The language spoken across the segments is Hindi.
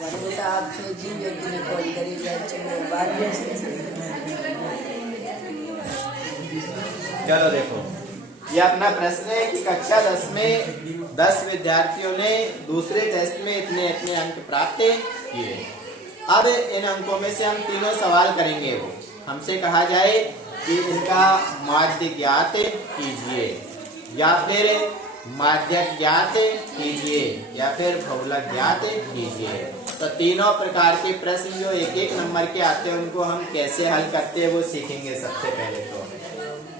बेटा आप जो जी व्यक्ति ने कॉल करी जाए बाद में। चलो देखो, ये अपना प्रश्न है कि कक्षा 10 में 10 विद्यार्थियों ने दूसरे टेस्ट में इतने इतने अंक प्राप्त किए। अब इन अंकों में से हम तीनों सवाल करेंगे। वो हमसे कहा जाए कि इनका माध्य ज्ञात कीजिए, या फिर माध्यक ज्ञात कीजिए, या फिर बहुलक ज्ञात कीजिए। तो तीनों प्रकार के प्रश्न जो एक एक नंबर के आते हैं उनको हम कैसे हल करते हैं वो सीखेंगे। सबसे पहले तो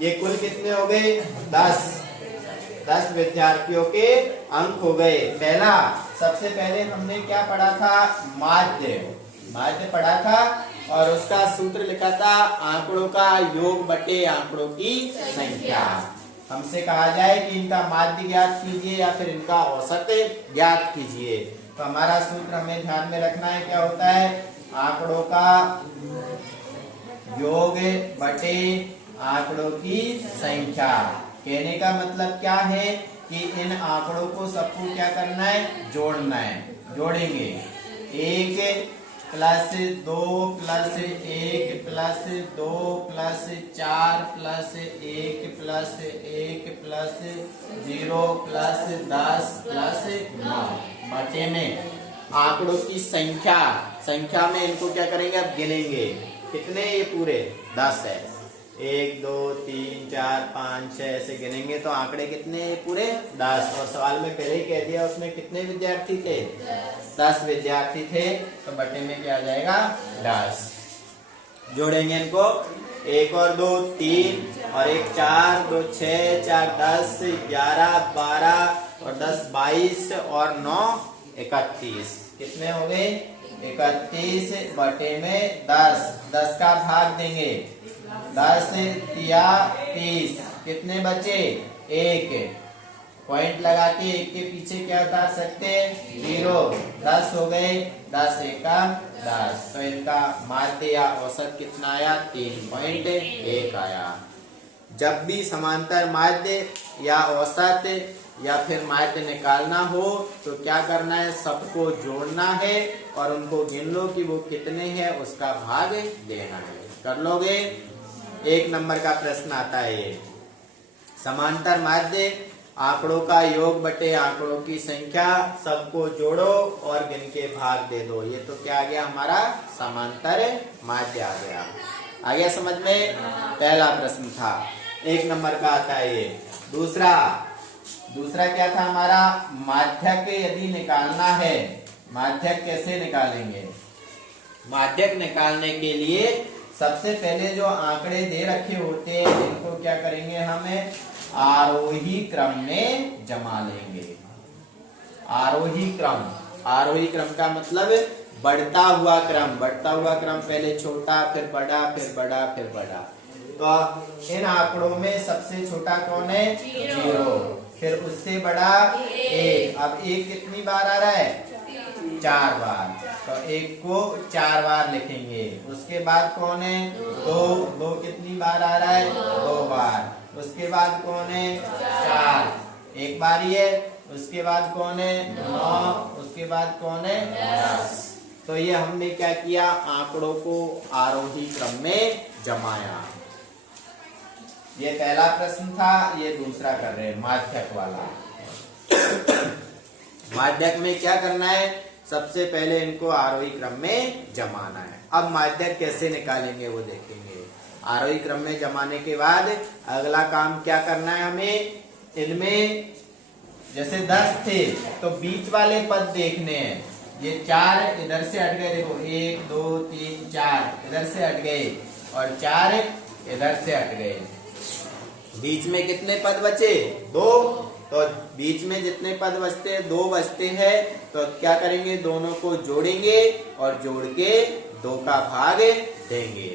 ये कुल कितने हो गए? 10 विद्यार्थियों के अंक हो गए। पहला, सबसे पहले हमने क्या पढ़ा था? माध्य पढ़ा था और उसका सूत्र लिखा था आंकड़ों का योग बटे आंकड़ों की संख्या। हमसे कहा जाए कि इनका माध्य ज्ञात कीजिए या फिर इनका औसत ज्ञात कीजिए, तो हमारा सूत्र हमें ध्यान में रखना है। क्या होता है? आंकड़ों का योग बटे आंकड़ों की संख्या। कहने का मतलब क्या है कि इन आंकड़ों को सबको क्या करना है? जोड़ना है। जोड़ेंगे 1 plus 2 plus 1 plus 2 plus 4 plus 1 plus 1 plus 0 plus 10 plus 9 बटे में आंकड़ों की संख्या में इनको क्या करेंगे? अब गिनेंगे। कितने? ये पूरे 10 है। 1 2 3 4 5 6 ऐसे गिनेंगे तो आंकड़े कितने? पूरे 10। और सवाल में पहले ही कह दिया उसमें कितने विद्यार्थी थे? 10 विद्यार्थी थे, तो बटे में क्या आ जाएगा? 10। जोड़ेंगे इनको, 1 और 2 3 और 1 4, 2 6, 4 10, 11 12 और 10 22 और 9 31। कितने हो गए? 31 बटे में 10 का भाग देंगे। 10 तिया 30। कितने बचे? 1। पॉइंट लगा के 1 के पीछे क्या उतार सकते हैं? 0। 10 हो गए। 10 एका 10। तो इनका माध्य या औसत कितना आया? 3.1 आया। जब भी समांतर माध्य या औसत या फिर माध्य निकालना हो तो क्या करना है? सबको जोड़ना है और उनको गिन लो कि वो कितने हैं, उसका भाग देना है। कर लोगे? 1 नंबर का प्रश्न आता है ये। समांतर माध्य आंकड़ों का योग बटे आंकड़ों की संख्या, सबको जोड़ो और गिन के भाग दे दो। ये तो क्या आ गया? हमारा समांतर माध्य आ गया। आ गया समझ में? पहला प्रश्न था। 1 नंबर का आता है ये। दूसरा क्या था हमारा? माध्यक यदि निकालना है, माध्यक कैसे निकालेंगे? माध्यक निकालने के लिए सबसे पहले जो आंकड़े दे रखे होते हैं इनको क्या करेंगे? हमें आरोही क्रम में जमा लेंगे। आरोही क्रम का मतलब बढ़ता हुआ क्रम। पहले छोटा, फिर बड़ा, फिर बड़ा, फिर बड़ा। तो इन आंकड़ों में सबसे छोटा कौन है? 0। फिर उससे बड़ा 1। अब 1 कितनी बार आ रहा है? 4 बार। तो 1 को 4 बार लिखेंगे। उसके बाद कौन है? 2 कितनी बार आ रहा है? 2 बार। उसके बाद कौन है? 4 1 बार ही है। उसके बाद कौन है? 9। उसके बाद कौन है? 10। तो ये हमने क्या किया? आंकड़ों को आरोही क्रम में जमाया। ये पहला प्रश्न था। ये दूसरा कर रहे हैं, माध्यक वाला। माध्यक में क्या करना है? सबसे पहले इनको आरोही क्रम में जमाना है। अब माध्यक कैसे निकालेंगे वो देखेंगे। आरोही क्रम में जमाने के बाद अगला काम क्या करना है हमें? इनमें जैसे 10 थे तो बीच वाले पद देखने हैं। ये 4 इधर से हट गए। देखो 1 2 3 4 इधर से हट गए और 4 इधर से हट गए। बीच में कितने पद बचे? 2। तो बीच में जितने पद बचते हैं 2 बचते हैं, तो क्या करेंगे? दोनों को जोड़ेंगे और जोड़ के 2 का भाग देंगे।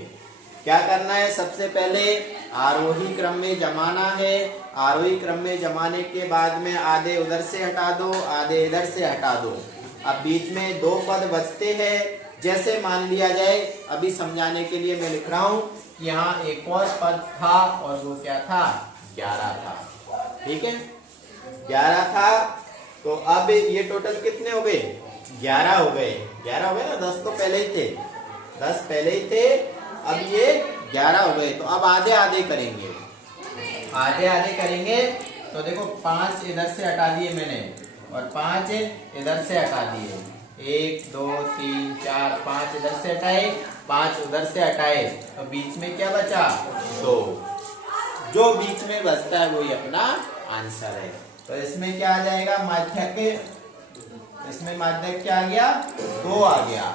क्या करना है? सबसे पहले आरोही क्रम में जमाना है। आरोही क्रम में जमाने के बाद में आधे उधर से हटा दो, आधे इधर से हटा दो। अब बीच में 2 पद बचते हैं। जैसे मान लिया जाए, अभी समझाने के लिए मैं लिख रहा हूं कि यहाँ एक और पद था और वो क्या था? 11 था। ठीक है, 11 था। तो अब ये टोटल कितने हो गए? 11 हो गए। 11 हो गए ना, 10 तो पहले ही थे, 10 पहले ही थे, अब ये 11 हो गए। तो अब आधे आधे करेंगे, आधे आधे करेंगे। तो देखो 5 इधर से हटा दिए मैंने और 5 इधर से हटा दिए। 1 2 3 4 5 इधर से हटाए, 5 उधर से हटाए, तो बीच में क्या बचा? 2। जो बीच में बचता है वही अपना आंसर है। तो इसमें क्या आ जाएगा? माध्यक, इसमें माध्यक क्या आ गया? 2 आ गया।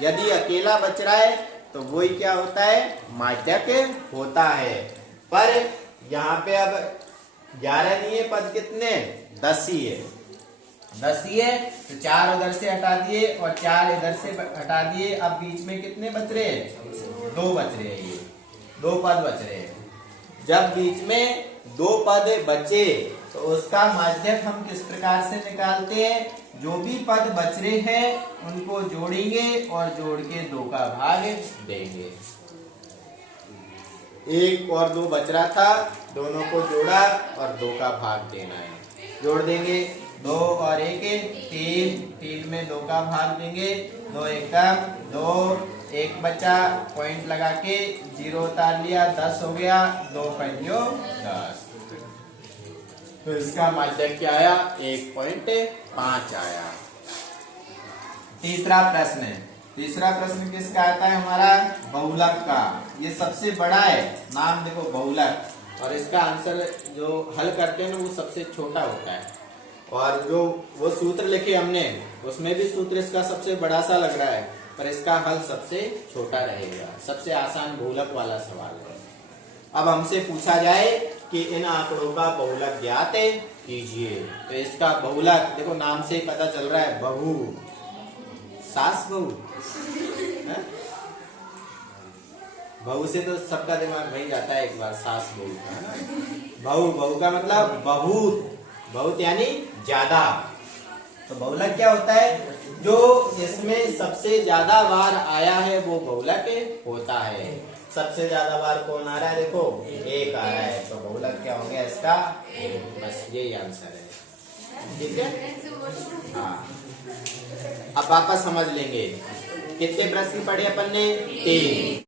यदि अकेला बच रहा है तो वही क्या होता है? माध्यक होता है। पर यहाँ पे अब 11 नहीं है, पद कितने? 10 ही है, 10 ही है। तो 4 उधर से हटा दिए और 4 इधर से हटा दिए। अब बीच में कितने बच रहे हैं? 2 बच रहे हैं, ये 2 पद बच रहे हैं। जब बीच में 2 पद बचे तो उसका माध्यक हम किस प्रकार से निकालते हैं? जो भी पद बच रहे हैं उनको जोड़ेंगे और जोड़ के 2 का भाग देंगे। 1 और 2 बच रहा था, दोनों को जोड़ा और 2 का भाग देना है। जोड़ देंगे 2 और 1 3, 3 में 2 का भाग देंगे। 2 एकम 2, 1 बचा, पॉइंट लगा के 0 उतार लिया, 10 हो गया। 2 पंजो 10। तो इसका माध्यक क्या आया? 1.5 आया। तीसरा प्रश्न है। तीसरा प्रश्न किसका आता है? हमारा बहुलक का। ये सबसे बड़ा है, नाम देखो बहुलक, और इसका आंसर जो हल करते हैं ना वो सबसे छोटा होता है। और जो वो सूत्र लिखे हमने उसमें भी सूत्र इसका सबसे बड़ा सा लग रहा है, पर इसका हल सबसे छोटा रहेगा। सबसे आसान बहुलक वाला सवाल है। अब हमसे पूछा जाए कि इन आंकड़ों का बहुलक ज्ञात कीजिए, तो इसका बहुलक देखो नाम से ही पता चल रहा है, बहु, सास बहू। बहू से तो सबका दिमाग वही जाता है एक बार, सास बहू का, है ना। बहु, बहु का मतलब बहुत, बहुत यानी ज्यादा। तो बहुलक क्या होता है? जो इसमें सबसे ज्यादा बार आया है वो बहुलक होता है। सबसे ज्यादा बार कौन आ रहा है? देखो 1 आ रहा है, तो बहुलक क्या हो गया इसका? 1। बस यही आंसर है, ठीक है। हाँ, अब वापस समझ लेंगे। कितने प्रश्न पढ़े अपन ने? 3।